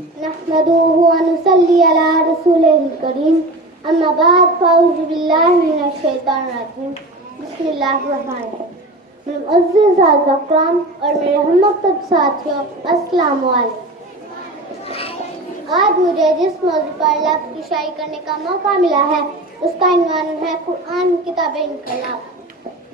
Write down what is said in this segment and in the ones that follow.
نحمده ونصلي على رسوله الكريم اما بعد فاعوذ بالله من الشیطان الرجیم بسم اللہ الرحمن الرحیم. میرے معزز اکرام اور میرے ہم مکتب ساتھیوں السلام علیکم. آج مجھے جس موضوع پر لفظ کی شائع کرنے کا موقع ملا ہے اس کا عنوان ہے قرآن کتاب انقلاب.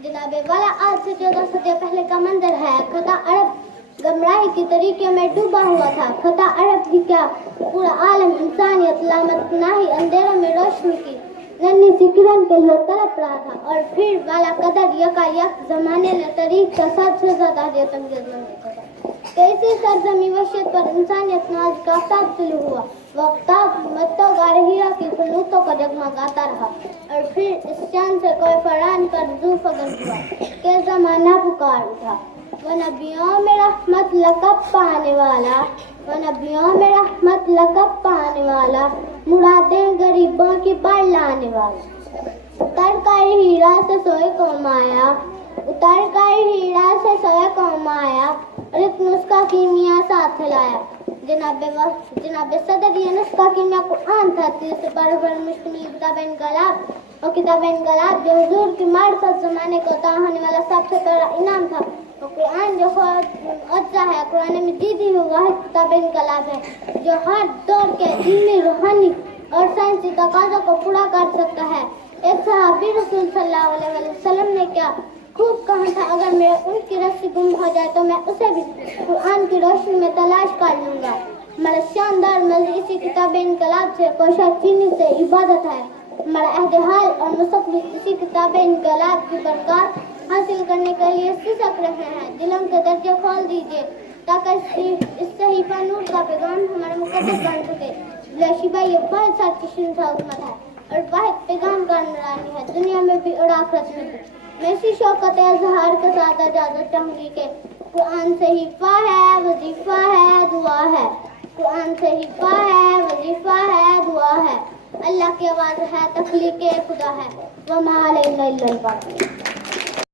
جناب والا آج سے 14 صدیوں پہلے کا منظر ہے. خطہ عرب گمراہی کے طریقے میں ڈوبا ہوا تھا. خطہ عرب ہی کیا پورا عالم انسانیت لامتناہی اندھیروں میں روشنی کی ننھی سی کرن کے لیے تڑپ رہا تھا. اور پھر والا قدر یکا یک زمانے نے طریق کا سب سے زیادہ اذیت انگیز بنا دیا. کیسی سرزمی وحشت پر انسانیت ناز کا آفتاب طلوع ہوا. وہ آفتاب متوں گارے ہیرا کی خلوتوں کا جگمگاتا رہا. اور پھر اس چاند سے کوئی فران کا رجوع فگن ہوا کہ زمانہ پکار اٹھا. وہ نبیوں میں رحمت لقب پانے والا، وہ نبیوں میں رحمت لقب پانے والا، مرادیں غریبوں کی بڑھ لانے والا. اتر کر ہیرا سے سوئے قوم آیا، اتر کر ہیرا سے سوئے قوم آیا اور ایک نسخہ کیمیا ساتھ لایا. جناب صدر یہ نسخہ کیمیا قرآن تھا. 30 پاروں پر مشتمل کتاب انقلاب، وہ کتاب انقلاب جو حضور کی معرفت زمانے کو عطا ہونے والا سب سے بڑا انعام تھا. وہ قرآن جو خود اجزا ہے، قرآن مجید ہی واحد کتاب انقلاب ہے جو ہر دور کے علمی، روحانی اور سائنسی تقاضوں کو پورا کر سکتا ہے. ایک صحابی رسول صلی اللہ علیہ وسلم نے کیا خوب کہا تھا، اگر میرے اونٹ کی رسی گم ہو جائے تو میں اسے بھی قرآن کی روشنی میں تلاش کر لوں گا. ہمارا شاندار مزید اسی کتاب انقلاب سے کوشش چینی سے عبادت ہے. ہمارا عہد حال اور مستقبل اسی کتاب انقلاب کی برکات حاصل کرنے کے لیے سسک رہے ہیں. دلوں کے درجے کھول دیجیے تاکہ اس صحیفہ نور کا پیغام ہمارا مقدس بن سکے. لشیبہ یہ بہت سچی شنسا حکمت ہے اور واحد پیغام کا نورانی ہے، دنیا میں بھی اور آخرت میں بھی. میں اسی شوقت اظہار کے ساتھ اجازت چاہوں گی کہ قرآن صحیفہ ہے، وظیفہ ہے، دعا ہے. قرآن صحیفہ ہے، وظیفہ ہے، دعا ہے. اللہ کی آواز ہے، تخلیق خدا ہے. وما علینا الا البلاغ.